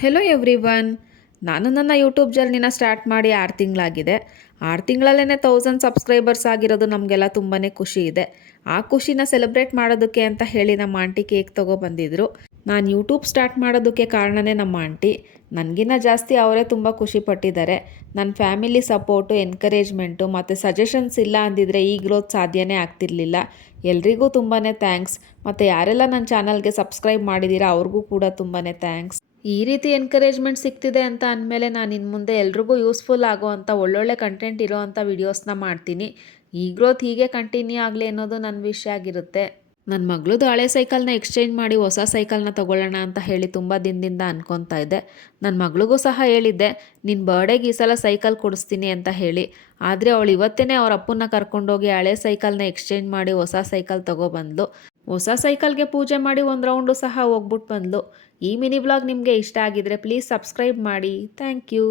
Hello everyone. ನಾನು ನನ್ನ YouTube ಜರ್ನಿನ start ಮಾಡಿ 6 ತಿಂಗಳಾಗಿದೆ. 6 ತಿಂಗಳಲ್ಲೇ 1000 ಸಬ್ಸ್ಕ್ರೈಬರ್ಸ್ ಆಗಿರೋದು ನಮಗೆಲ್ಲ ತುಂಬಾ ಖುಷಿ ಇದೆ. ಆ ಖುಷಿನ ಸೆಲೆಬ್ರೇಟ್ ಮಾಡೋದಕ್ಕೆ ಅಂತ ಹೇಳಿ ನಮ್ಮ ಆಂಟಿ ಕೇಕ್ ತೊಗೊಬಂದಿದ್ರು. ನಾನು ಯೂಟ್ಯೂಬ್ ಸ್ಟಾರ್ಟ್ ಮಾಡೋದಕ್ಕೆ ಕಾರಣನೇ ನಮ್ಮ ಆಂಟಿ. ನನಗಿನ್ನ ಜಾಸ್ತಿ ಅವರೇ ತುಂಬ ಖುಷಿ ಪಟ್ಟಿದ್ದಾರೆ. ನನ್ನ ಫ್ಯಾಮಿಲಿ ಸಪೋರ್ಟು, ಎನ್ಕರೇಜ್ಮೆಂಟು ಮತ್ತು ಸಜೆಷನ್ಸ್ ಇಲ್ಲ ಅಂದಿದ್ರೆ ಈ ಗ್ರೋತ್ ಸಾಧ್ಯನೇ ಆಗ್ತಿರ್ಲಿಲ್ಲ. ಎಲ್ರಿಗೂ ತುಂಬಾ ಥ್ಯಾಂಕ್ಸ್. ಮತ್ತು ಯಾರೆಲ್ಲ ನನ್ನ ಚಾನಲ್ಗೆ ಸಬ್ಸ್ಕ್ರೈಬ್ ಮಾಡಿದ್ದೀರಾ ಅವ್ರಿಗೂ ಕೂಡ ತುಂಬಾ ಥ್ಯಾಂಕ್ಸ್. ಈ ರೀತಿ ಎನ್ಕರೇಜ್ಮೆಂಟ್ ಸಿಗ್ತಿದೆ ಅಂತ ಅಂದಮೇಲೆ ನಾನು ಇನ್ನು ಮುಂದೆ ಎಲ್ರಿಗೂ ಯೂಸ್ಫುಲ್ ಆಗೋ ಅಂಥ ಒಳ್ಳೊಳ್ಳೆ ಕಂಟೆಂಟ್ ಇರೋ ಅಂಥ ವೀಡಿಯೋಸ್ನ ಮಾಡ್ತೀನಿ. ಈ ಗ್ರೋತ್ ಹೀಗೆ ಕಂಟಿನ್ಯೂ ಆಗಲಿ ಅನ್ನೋದು ನನ್ನ ವಿಷ್ ಆಗಿರುತ್ತೆ. ನನ್ನ ಮಗಳದು ಹಳೆ ಸೈಕಲ್ನ ಎಕ್ಸ್ಚೇಂಜ್ ಮಾಡಿ ಹೊಸ ಸೈಕಲ್ನ ತೊಗೊಳ್ಳೋಣ ಅಂತ ಹೇಳಿ ತುಂಬ ದಿನದಿಂದ ಅನ್ಕೊತಾ ಇದ್ದೆ. ನನ್ನ ಮಗಳಿಗೂ ಸಹ ಹೇಳಿದ್ದೆ, ನಿನ್ನ ಬರ್ಡೇಗೆ ಈ ಸಲ ಸೈಕಲ್ ಕೊಡಿಸ್ತೀನಿ ಅಂತ ಹೇಳಿ. ಆದರೆ ಅವಳು ಇವತ್ತೇ ಅವ್ರ ಅಪ್ಪನ್ನ ಕರ್ಕೊಂಡೋಗಿ ಹಳೆ ಸೈಕಲ್ನ ಎಕ್ಸ್ಚೇಂಜ್ ಮಾಡಿ ಹೊಸ ಸೈಕಲ್ ತೊಗೊಬಂದ್ಲು. ಹೊಸ ಸೈಕಲ್ಗೆ ಪೂಜೆ ಮಾಡಿ ಒಂದು ರೌಂಡು ಸಹ ಹೋಗ್ಬಿಟ್ಟು ಬಂದ್ಲು. ಈ ಮಿನಿ ವ್ಲಾಗ್ ನಿಮಗೆ ಇಷ್ಟ ಆಗಿದ್ರೆ ಪ್ಲೀಸ್ ಸಬ್ಸ್ಕ್ರೈಬ್ ಮಾಡಿ. Thank you.